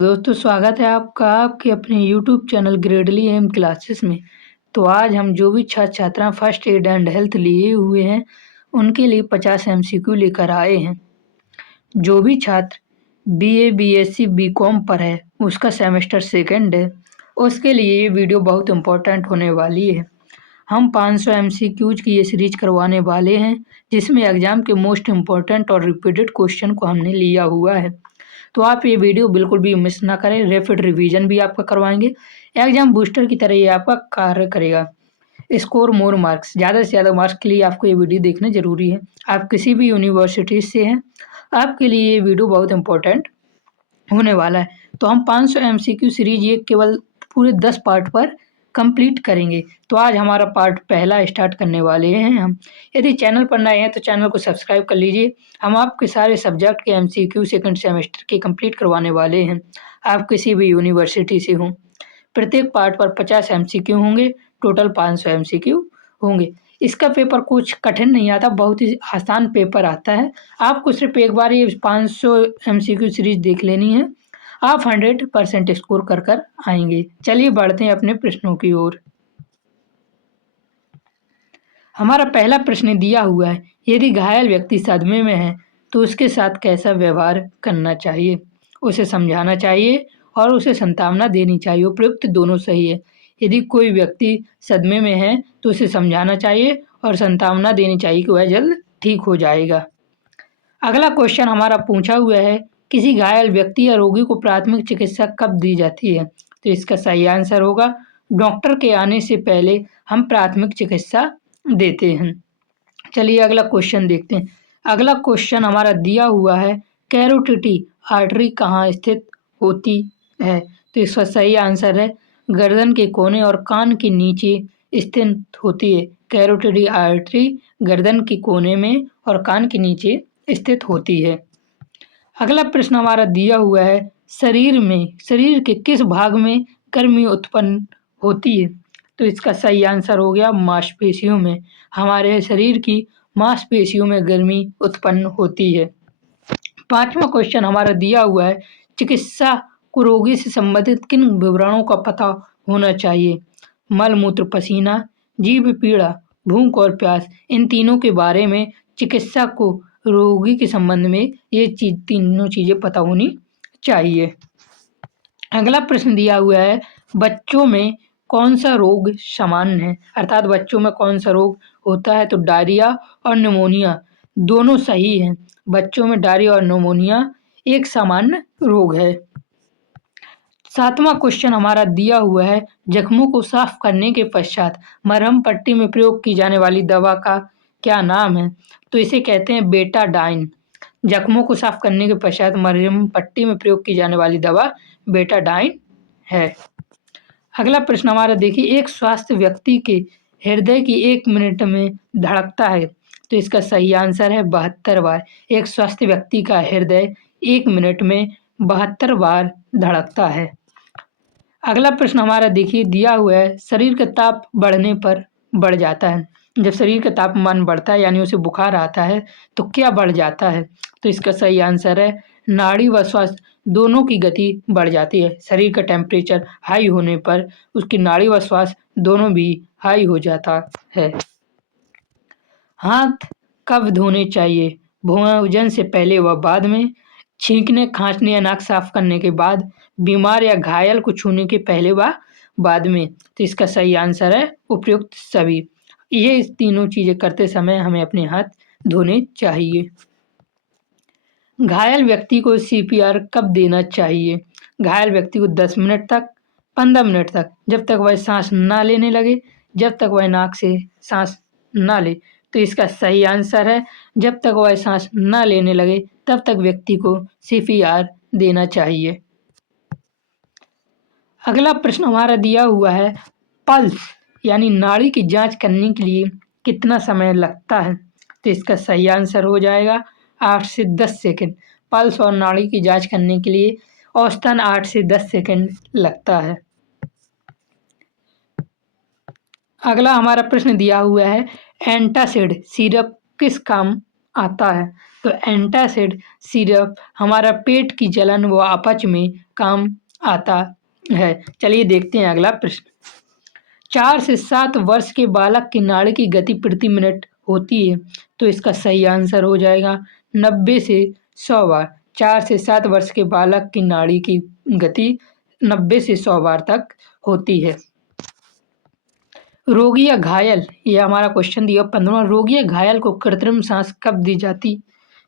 दोस्तों स्वागत है आपका आपके अपने यूट्यूब चैनल ग्रेडली एम क्लासेस में। तो आज हम जो भी छात्र छात्राएं फर्स्ट एड एंड हेल्थ लिए हुए हैं उनके लिए 50 एमसीक्यू लेकर आए हैं। जो भी छात्र बीए बीएससी बीकॉम पर है उसका सेमेस्टर सेकंड है उसके लिए ये वीडियो बहुत इम्पोर्टेंट होने वाली है। हम 500 एमसीक्यूज की ये सीरीज करवाने वाले हैं जिसमें एग्जाम के मोस्ट इम्पोर्टेंट और रिपीटेड क्वेश्चन को हमने लिया हुआ है। तो आप ये वीडियो बिल्कुल भी मिस ना करें। रैपिड रिवीजन भी आपका करवाएंगे। एग्जाम बूस्टर की तरह ये आपका कार्य करेगा। स्कोर मोर मार्क्स, ज़्यादा से ज़्यादा मार्क्स के लिए आपको ये वीडियो देखना ज़रूरी है। आप किसी भी यूनिवर्सिटी से हैं आपके लिए ये वीडियो बहुत इंपॉर्टेंट होने वाला है। तो हम 500 एमसीक्यू सीरीज ये केवल पूरे 10 पार्ट पर कंप्लीट करेंगे। तो आज हमारा पार्ट पहला स्टार्ट करने वाले हैं हम। यदि चैनल पर नए हैं तो चैनल को सब्सक्राइब कर लीजिए। हम आपके सारे सब्जेक्ट के एमसीक्यू सेकंड सेमेस्टर के कंप्लीट करवाने वाले हैं। आप किसी भी यूनिवर्सिटी से हों। प्रत्येक पार्ट पर 50 एमसीक्यू होंगे, टोटल 500 एमसीक्यू होंगे। इसका पेपर कुछ कठिन नहीं आता, बहुत ही आसान पेपर आता है। आपको सिर्फ एक बार ये 500 एमसीक्यू सीरीज देख लेनी है, आप 100% स्कोर कर आएंगे। चलिए बढ़ते हैं अपने प्रश्नों की ओर। हमारा पहला प्रश्न दिया हुआ है, यदि घायल व्यक्ति सदमे में है तो उसके साथ कैसा व्यवहार करना चाहिए? उसे समझाना चाहिए और उसे सांत्वना देनी चाहिए। उपयुक्त दोनों सही है। यदि कोई व्यक्ति सदमे में है तो उसे समझाना चाहिए और सांत्वना देनी चाहिए कि वह जल्द ठीक हो जाएगा। अगला क्वेश्चन हमारा पूछा हुआ है, किसी घायल व्यक्ति या रोगी को प्राथमिक चिकित्सा कब दी जाती है? तो इसका सही आंसर होगा डॉक्टर के आने से पहले हम प्राथमिक चिकित्सा देते हैं। चलिए अगला क्वेश्चन देखते हैं। अगला क्वेश्चन हमारा दिया हुआ है, कैरोटिडी आर्टरी कहाँ स्थित होती है? तो इसका सही आंसर है गर्दन के कोने और कान के नीचे स्थित होती है। कैरोटिडी आर्टरी गर्दन के कोने में और कान के नीचे स्थित होती है। अगला प्रश्न हमारा दिया हुआ है, शरीर के किस भाग में गर्मी उत्पन्न होती है? तो इसका सही आंसर हो गया मांसपेशियों में। हमारे शरीर की मांसपेशियों में गर्मी उत्पन्न होती है। पांचवा क्वेश्चन हमारा दिया हुआ है, चिकित्सा को रोगी से संबंधित किन विवरणों का पता होना चाहिए? मल मूत्र पसीना, जीभ पीड़ा, भूख और प्यास, इन तीनों के बारे में चिकित्सा को रोगी के संबंध में ये तीनों चीज़ें पता होनी चाहिए। अगला प्रश्न दिया हुआ है, बच्चों में कौन सा रोग सामान्य है? अर्थात बच्चों में कौन सा रोग होता है? तो डायरिया और निमोनिया दोनों सही हैं। बच्चों में डायरिया और निमोनिया एक सामान्य रोग है। सातवां क्वेश्चन हमारा दिया हुआ है, जख्मों को साफ करने के पश्चात मरहम पट्टी में प्रयोग की जाने वाली दवा का क्या नाम है? तो इसे कहते हैं बेटाडाइन। जख्मों को साफ करने के पश्चात मरहम पट्टी में प्रयोग की जाने वाली दवा बेटाडाइन है। अगला प्रश्न हमारा देखिए, एक स्वस्थ व्यक्ति के हृदय की 1 मिनट में धड़कता है? तो इसका सही आंसर है 72 बार। एक स्वस्थ व्यक्ति का हृदय 1 मिनट में 72 बार धड़कता है। अगला प्रश्न हमारा देखिए दिया हुआ है, शरीर का ताप बढ़ने पर बढ़ जाता है। जब शरीर का तापमान बढ़ता है यानी उसे बुखार आता है तो क्या बढ़ जाता है? तो इसका सही आंसर है नाड़ी व श्वास दोनों की गति बढ़ जाती है। शरीर का टेम्परेचर हाई होने पर उसकी नाड़ी व श्वास दोनों भी हाई हो जाता है। हाथ कब धोने चाहिए? भोजन से पहले व बाद में, छींकने खांसने या नाक साफ करने के बाद, बीमार या घायल को छूने के पहले व बाद में। तो इसका सही आंसर है उपयुक्त सभी। ये तीनों चीज़ें करते समय हमें अपने हाथ धोने चाहिए। घायल व्यक्ति को सीपीआर कब देना चाहिए? घायल व्यक्ति को 10 मिनट तक, 15 मिनट तक, जब तक वह सांस ना लेने लगे, जब तक वह नाक से सांस ना ले। तो इसका सही आंसर है जब तक वह सांस ना लेने लगे तब तक व्यक्ति को सीपीआर देना चाहिए। अगला प्रश्न हमारा दिया हुआ है, पल्स यानी नाड़ी की जांच करने के लिए कितना समय लगता है? तो इसका सही आंसर हो जाएगा 8 से 10 सेकंड। पल्स और नाड़ी की जांच करने के लिए औसतन 8 से 10 सेकंड लगता है। अगला हमारा प्रश्न दिया हुआ है, एंटासिड सिरप किस काम आता है? तो एंटासिड सिरप हमारा पेट की जलन व अपच में काम आता है। चलिए देखते हैं अगला प्रश्न। 4 से 7 वर्ष के बालक की नाड़ी की गति प्रति मिनट होती है, तो इसका सही आंसर हो जाएगा 90 से 100 बार। 4 से 7 वर्ष के बालक की नाड़ी की गति 90 से 100 बार तक होती है। रोगी या घायल, ये हमारा क्वेश्चन दिया 15वां। रोगी या घायल को कृत्रिम सांस कब दी जाती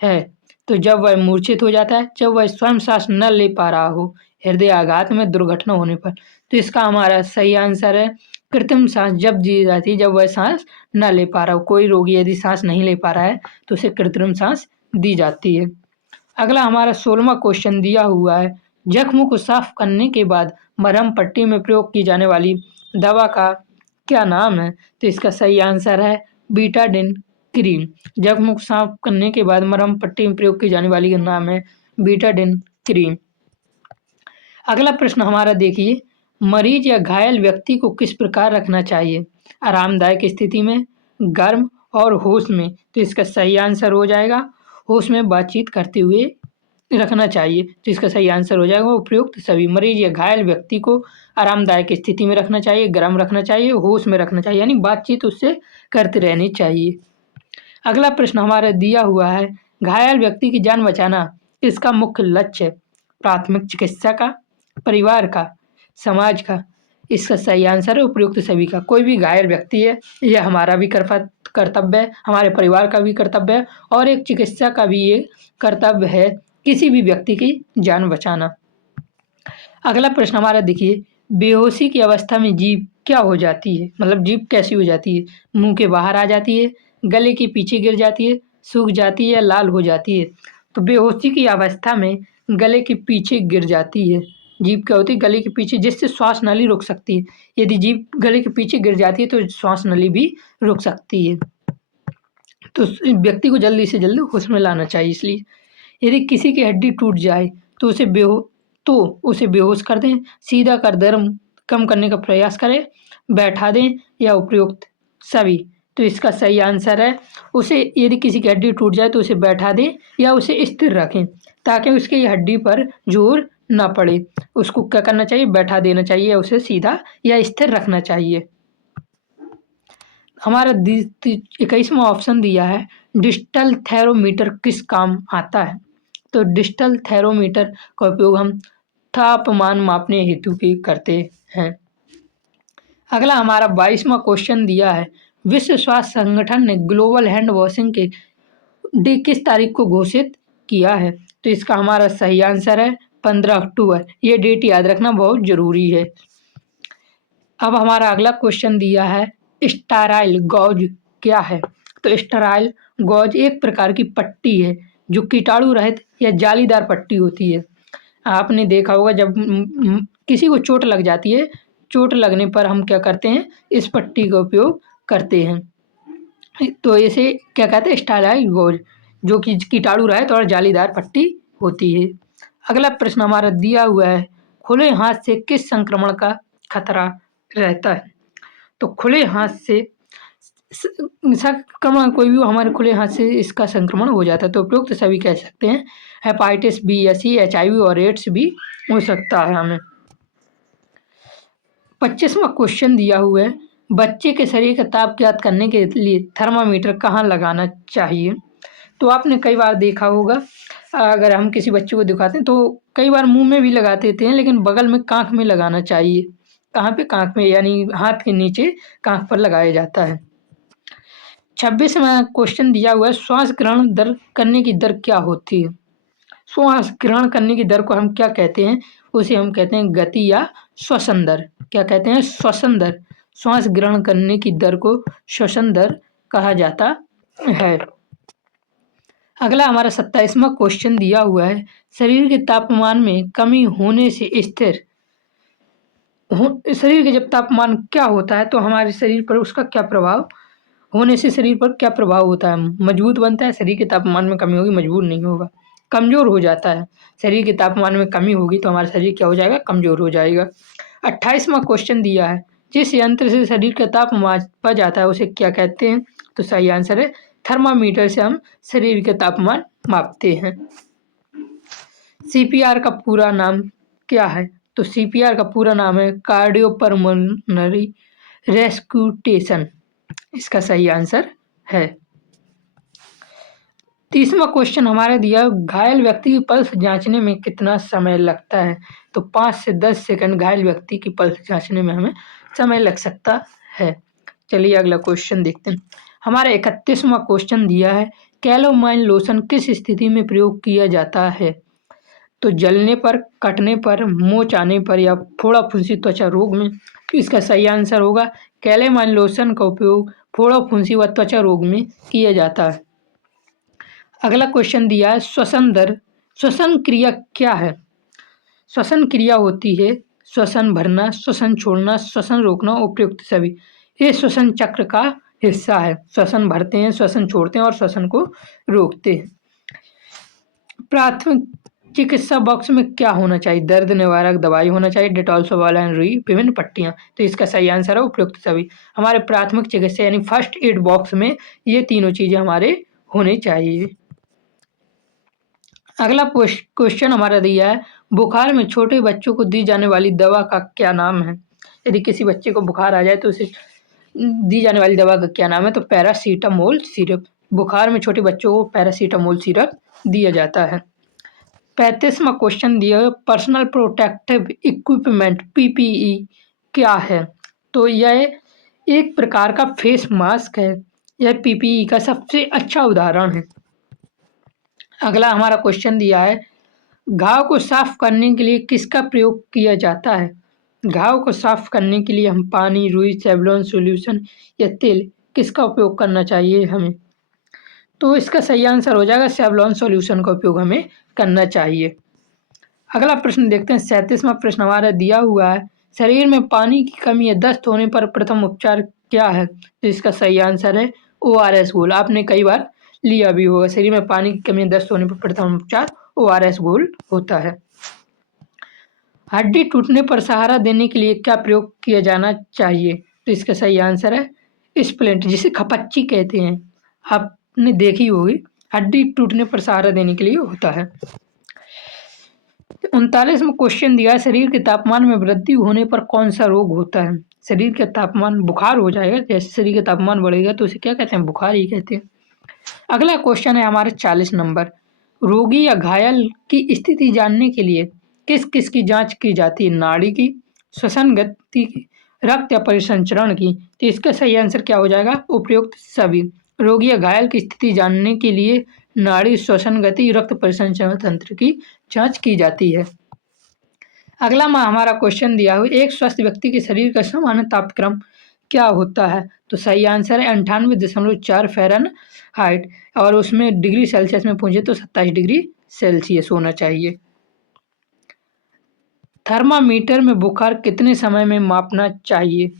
है? तो जब वह मूर्छित हो जाता है, जब वह स्वयं सांस न ले पा रहा हो, हृदय आघात में, दुर्घटना होने पर। तो इसका हमारा सही आंसर है कृत्रिम सांस जब दी जाती है जब वह सांस न ले पा रहा हो। कोई रोगी यदि सांस नहीं ले पा रहा है तो उसे कृत्रिम सांस दी जाती है। अगला हमारा 16वां क्वेश्चन दिया हुआ है। जख्म को साफ करने के बाद मरहम पट्टी में प्रयोग की जाने वाली दवा का क्या नाम है? तो इसका सही आंसर है बीटाडिन क्रीम। जख्म को साफ करने के बाद मरहम पट्टी में प्रयोग की जाने वाली का नाम है बीटाडिन क्रीम। अगला प्रश्न हमारा देखिए, मरीज या घायल व्यक्ति को किस प्रकार रखना चाहिए? आरामदायक स्थिति में, गर्म और होश में। तो इसका सही आंसर हो जाएगा होश में बातचीत करते हुए रखना चाहिए। तो इसका सही आंसर हो जाएगा उपयुक्त सभी। मरीज या घायल व्यक्ति को आरामदायक स्थिति में रखना चाहिए, गर्म रखना चाहिए, होश में रखना चाहिए, यानी बातचीत उससे करते रहनी चाहिए। अगला प्रश्न हमारा दिया हुआ है, घायल व्यक्ति की जान बचाना इसका मुख्य लक्ष्य है? प्राथमिक चिकित्सा का, परिवार का, समाज का। इसका सही आंसर है उपयुक्त सभी का। कोई भी घायल व्यक्ति है, यह हमारा भी कर्तव्य है, हमारे परिवार का भी कर्तव्य है और एक चिकित्सा का भी ये कर्तव्य है किसी भी व्यक्ति की जान बचाना। अगला प्रश्न हमारा देखिए, बेहोशी की अवस्था में जीभ क्या हो जाती है? मतलब जीभ कैसी हो जाती है? मुंह के बाहर आ जाती है, गले के पीछे गिर जाती है, सूख जाती है या लाल हो जाती है? तो बेहोशी की अवस्था में गले के पीछे गिर जाती है। जीभ क्या होती है? गले के पीछे, जिससे श्वास नली रुक सकती है। यदि जीभ गले के पीछे गिर जाती है तो श्वास नली भी रुक सकती है। तो व्यक्ति को जल्दी से जल्दी होश में लाना चाहिए। इसलिए यदि किसी की हड्डी टूट जाए तो उसे बेहोश कर दें, सीधा कर दर्द कम करने का प्रयास करें, बैठा दें या उपयुक्त सभी। तो इसका सही आंसर है उसे, यदि किसी की हड्डी टूट जाए तो उसे बैठा दें या उसे स्थिर रखें ताकि उसकी हड्डी पर जोर ना पड़े। उसको क्या करना चाहिए? बैठा देना चाहिए या उसे सीधा या स्थिर रखना चाहिए। हमारा 21वां ऑप्शन दिया है, डिजिटल थर्मोमीटर किस काम आता है? तो डिजिटल थर्मोमीटर का उपयोग हम तापमान मापने हेतु के करते हैं। अगला हमारा 22वां क्वेश्चन दिया है, विश्व स्वास्थ्य संगठन ने ग्लोबल हैंड वॉशिंग के डे किस तारीख को घोषित किया है? तो इसका हमारा सही आंसर है 15 अक्टूबर। ये डेट याद रखना बहुत जरूरी है। अब हमारा अगला क्वेश्चन दिया है, स्टेराइल गॉज क्या है? तो स्टेराइल गॉज एक प्रकार की पट्टी है जो कीटाणु रहित या जालीदार पट्टी होती है। आपने देखा होगा जब किसी को चोट लग जाती है, चोट लगने पर हम क्या करते हैं? इस पट्टी का उपयोग करते हैं। तो इसे क्या कहते हैं? स्टेराइल गॉज, जो कि कीटाणु रहित और जालीदार पट्टी होती है। अगला प्रश्न हमारा दिया हुआ है, खुले हाथ से किस संक्रमण का खतरा रहता है? तो खुले हाथ से संक्रमण, कोई भी हमारे खुले हाथ से इसका संक्रमण हो जाता है। तो उपयुक्त तो सभी कह सकते हैं, हेपाटाइटिस बी या सी, HIV और एड्स भी हो सकता है हमें। 25वां क्वेश्चन दिया हुआ है, बच्चे के शरीर का ताप ज्ञात करने के लिए थर्मामीटर कहाँ लगाना चाहिए? तो आपने कई बार देखा होगा, अगर हम किसी बच्चे को दिखाते हैं तो कई बार मुंह में भी लगा देते हैं, लेकिन बगल में कांख में लगाना चाहिए। कहाँ पे? कांख में, यानी हाथ के नीचे कांख पर लगाया जाता है। 26वां क्वेश्चन दिया हुआ है, श्वास ग्रहण करने की दर क्या होती है? श्वास ग्रहण करने की दर को हम क्या कहते हैं? उसे हम कहते हैं गति या श्वसन दर। क्या कहते हैं? श्वसन दर। श्वास ग्रहण करने की दर को श्वसन दर कहा जाता है। अगला हमारा 27वां क्वेश्चन दिया हुआ है, शरीर के तापमान में कमी होने से शरीर के जब तापमान क्या होता है तो हमारे शरीर पर उसका क्या प्रभाव होने से शरीर पर क्या प्रभाव होता है? मजबूत बनता है। शरीर के तापमान में कमी होगी, मजबूत नहीं होगा, कमजोर हो जाता है। शरीर के तापमान में कमी होगी तो हमारा शरीर क्या हो जाएगा? कमजोर हो जाएगा। 28वां क्वेश्चन दिया है, जिस यंत्र से शरीर का तापमान मापा जाता है उसे क्या कहते हैं? तो सही आंसर है थर्मामीटर से हम शरीर का तापमान मापते हैं। सीपीआर का पूरा नाम क्या है? तो सीपीआर का पूरा नाम है कार्डियोपल्मोनरी रेस्क्यूटेशन। इसका सही आंसर है। 30वां क्वेश्चन हमारे दिया, घायल व्यक्ति की पल्स जांचने में कितना समय लगता है? तो 5 से 10 सेकंड घायल व्यक्ति की पल्स जांचने में हमें समय लग सकता है। चलिए अगला क्वेश्चन देखते हैं। हमारा 31वां क्वेश्चन दिया है, कैलोमाइन लोशन किस स्थिति में प्रयोग किया जाता है? तो जलने पर, कटने पर, मोच आने पर या फोड़ा फुंसी त्वचा रोग में। तो इसका सही आंसर होगा कैलोमाइन लोशन का उपयोग फोड़ा फुंसी व त्वचा रोग में किया जाता है। अगला क्वेश्चन दिया है, श्वसन दर। श्वसन क्रिया क्या है? श्वसन क्रिया होती है श्वसन भरना, श्वसन छोड़ना, श्वसन रोकना, उपयुक्त सभी। ये श्वसन चक्र का हिस्सा है। श्वसन भरते हैं, श्वसन छोड़ते हैं और श्वसन को रोकते हैं। प्राथमिक चिकित्सा बॉक्स में क्या होना चाहिए? दर्द निवारक दवाई होना चाहिए, डेटॉल सोवल एंड रुई, विभिन्न पट्टियाँ। तो इसका सही आंसर है उपयुक्त सभी। हमारे प्राथमिक चिकित्सा यानी फर्स्ट एड बॉक्स में ये तीनों चीज़ें हमारे होनी चाहिए। अगला क्वेश्चन हमारा दिया है, बुखार में छोटे बच्चों को दी जाने वाली दवा का क्या नाम है? यदि किसी बच्चे को बुखार आ जाए तो उसे दी जाने वाली दवा का क्या नाम है? तो पैरासीटामोल सिरप। बुखार में छोटे बच्चों को पैरासीटामोल सिरप दिया जाता है। 35वां क्वेश्चन दिया है, पर्सनल प्रोटेक्टिव इक्विपमेंट पीपीई क्या है? तो यह एक प्रकार का फेस मास्क है। यह पीपीई का सबसे अच्छा उदाहरण है। अगला हमारा क्वेश्चन दिया है, घाव को साफ करने के लिए किसका प्रयोग किया जाता है? घाव को साफ करने के लिए हम पानी, रुई, सेवलॉन सॉल्यूशन या तेल, किसका उपयोग करना चाहिए हमें? तो इसका सही आंसर हो जाएगा सेवलॉन सॉल्यूशन का उपयोग हमें करना चाहिए। अगला प्रश्न देखते हैं। 37वां प्रश्न हमारा दिया हुआ है, शरीर में पानी की कमी या दस्त होने पर प्रथम उपचार क्या है? तो इसका सही आंसर है ORS घोल। आपने कई बार लिया भी होगा। शरीर में पानी की कमी या दस्त होने पर प्रथम उपचार ORS घोल होता है। हड्डी टूटने पर सहारा देने के लिए क्या प्रयोग किया जाना चाहिए? तो इसका सही आंसर है स्प्लिंट, जिसे खपच्ची कहते हैं। आपने देखी होगी, हड्डी टूटने पर सहारा देने के लिए होता है। 39वां क्वेश्चन दिया है, शरीर के तापमान में वृद्धि होने पर कौन सा रोग होता है? शरीर का तापमान, बुखार हो जाएगा। जैसे शरीर का तापमान बढ़ेगा तो उसे क्या कहते हैं? बुखार ही कहते हैं। अगला क्वेश्चन है हमारा 40 नंबर, रोगी या घायल की स्थिति जानने के लिए किस किस की जांच की जाती है? नाड़ी की, श्वसन गति की, रक्त या परिसंचरण की। तो इसका सही आंसर क्या हो जाएगा? उपयुक्त सभी। रोगी या घायल की स्थिति जानने के लिए नाड़ी, श्वसन गति, रक्त परिसंचरण तंत्र की जांच की जाती है। अगला हमारा क्वेश्चन दिया हुआ, एक स्वस्थ व्यक्ति के शरीर का सामान्य तापक्रम क्या होता है? तो सही आंसर है 98.4 फ़ारेनहाइट, और उसमें डिग्री सेल्सियस में पूछे तो 27 डिग्री सेल्सियस होना चाहिए। थर्मामीटर में बुखार कितने समय में मापना चाहिए?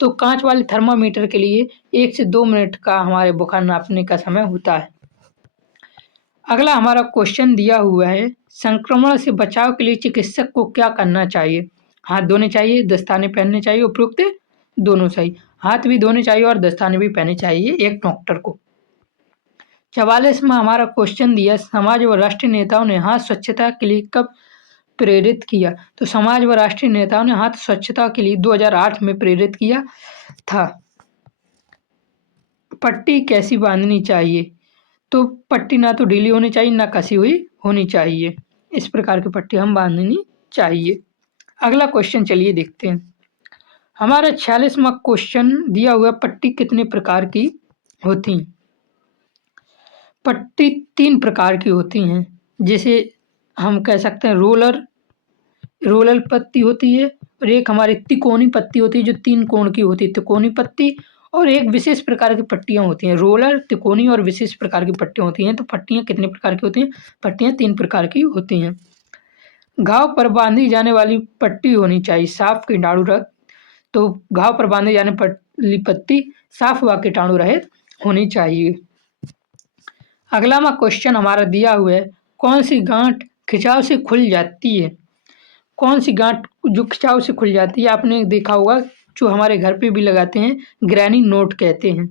तो कांच वाले थर्मामीटर के लिए 1 से 2 मिनट का हमारे बुखार नापने का समय होता है। अगला हमारा क्वेश्चन दिया हुआ है, संक्रमण से बचाव के लिए चिकित्सक को क्या करना चाहिए? हाथ धोने चाहिए, दस्ताने पहनने चाहिए, उपयुक्त दोनों सही। हाथ भी धोने चाहिए और दस्ताने भी पहनने चाहिए एक डॉक्टर को। 44वां हमारा क्वेश्चन दिया, समाज व राष्ट्रीय नेताओं ने हाथ स्वच्छता के लिए कब प्रेरित किया? तो समाज व राष्ट्रीय नेताओं ने हाथ स्वच्छता के लिए 2008 में प्रेरित किया था। पट्टी कैसी बांधनी चाहिए? तो पट्टी ना तो ढीली होनी चाहिए ना कसी हुई होनी चाहिए। इस प्रकार की पट्टी हम बांधनी चाहिए। अगला क्वेश्चन चलिए देखते हैं। हमारा 46वां क्वेश्चन दिया हुआ, पट्टी कितने प्रकार की होती? पट्टी 3 प्रकार की होती हैं। जैसे हम कह सकते हैं रोलर पत्ती होती है, और एक हमारी तिकोनी पत्ती होती है जो 3 कोण की होती है, तिकोनी पत्ती। और एक विशेष प्रकार की पट्टियाँ होती हैं, रोलर, तिकोनी और विशेष प्रकार की पट्टियाँ होती हैं। तो पट्टियाँ कितने प्रकार की होती हैं? पट्टियाँ 3 प्रकार की होती हैं। घाव पर बांधी जाने वाली पट्टी होनी चाहिए साफ कीटाणु रहित। तो घाव पर बांधे जाने वाली पट्टी साफ व कीटाणु रहित होनी चाहिए। अगला क्वेश्चन हमारा दिया हुआ है, कौन सी गांठ खिंचाव से खुल जाती है? कौन सी गांठ जो खिंचाव से खुल जाती है? आपने देखा होगा, जो हमारे घर पे भी लगाते हैं, ग्रैनी नोट कहते हैं।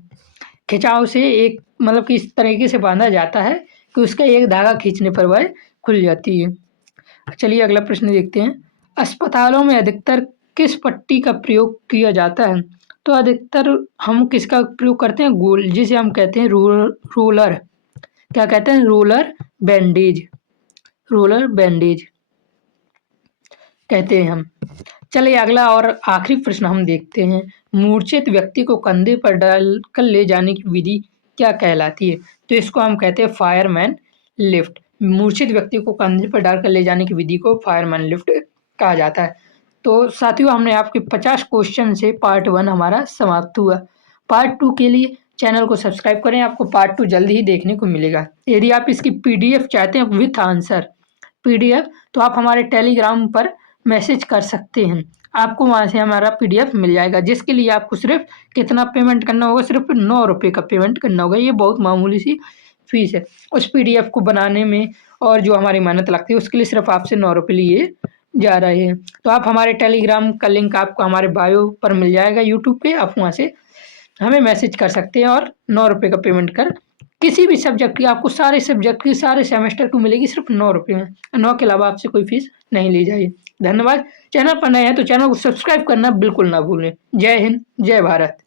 खिंचाव से एक मतलब कि इस तरीके से बांधा जाता है कि उसका एक धागा खींचने पर वह खुल जाती है। चलिए अगला प्रश्न देखते हैं। अस्पतालों में अधिकतर किस पट्टी का प्रयोग किया जाता है? तो अधिकतर हम किसका प्रयोग करते हैं? गोल, जिसे हम कहते हैं रोलर। क्या कहते हैं? Roller bandage. रोलर बैंडेज कहते हैं हम। चलिए अगला और आखिरी प्रश्न हम देखते हैं। मूर्छित व्यक्ति को कंधे पर डालकर ले जाने की विधि क्या कहलाती है? तो इसको हम कहते हैं फायरमैन लिफ्ट। मूर्छित व्यक्ति को कंधे पर डालकर ले जाने की विधि को फायरमैन लिफ्ट कहा जाता है। तो साथियों, हमने आपके 50 क्वेश्चन से पार्ट 1 हमारा समाप्त हुआ। पार्ट 2 के लिए चैनल को सब्सक्राइब करें, आपको पार्ट 2 जल्दी ही देखने को मिलेगा। यदि आप इसकी पीडीएफ चाहते हैं विथ आंसर पीडीएफ, तो आप हमारे टेलीग्राम पर मैसेज कर सकते हैं, आपको वहाँ से हमारा पीडीएफ मिल जाएगा, जिसके लिए आपको सिर्फ कितना पेमेंट करना होगा? सिर्फ 9 रुपये का पेमेंट करना होगा। ये बहुत मामूली सी फीस है उस पीडीएफ को बनाने में, और जो हमारी मेहनत लगती है उसके लिए सिर्फ आपसे 9 रुपये लिए जा रहे हैं। तो आप हमारे टेलीग्राम का लिंक आपको हमारे बायो पर मिल जाएगा यूट्यूब पे, आप वहाँ से हमें मैसेज कर सकते हैं और 9 रुपये का पेमेंट कर किसी भी सब्जेक्ट की, आपको सारे सब्जेक्ट की सारे सेमेस्टर की मिलेगी सिर्फ 9 रुपये में। 9 के अलावा आपसे कोई फीस नहीं ली जाएगी। धन्यवाद। चैनल पर नए हैं तो चैनल को सब्सक्राइब करना बिल्कुल ना भूलें। जय हिंद, जय भारत।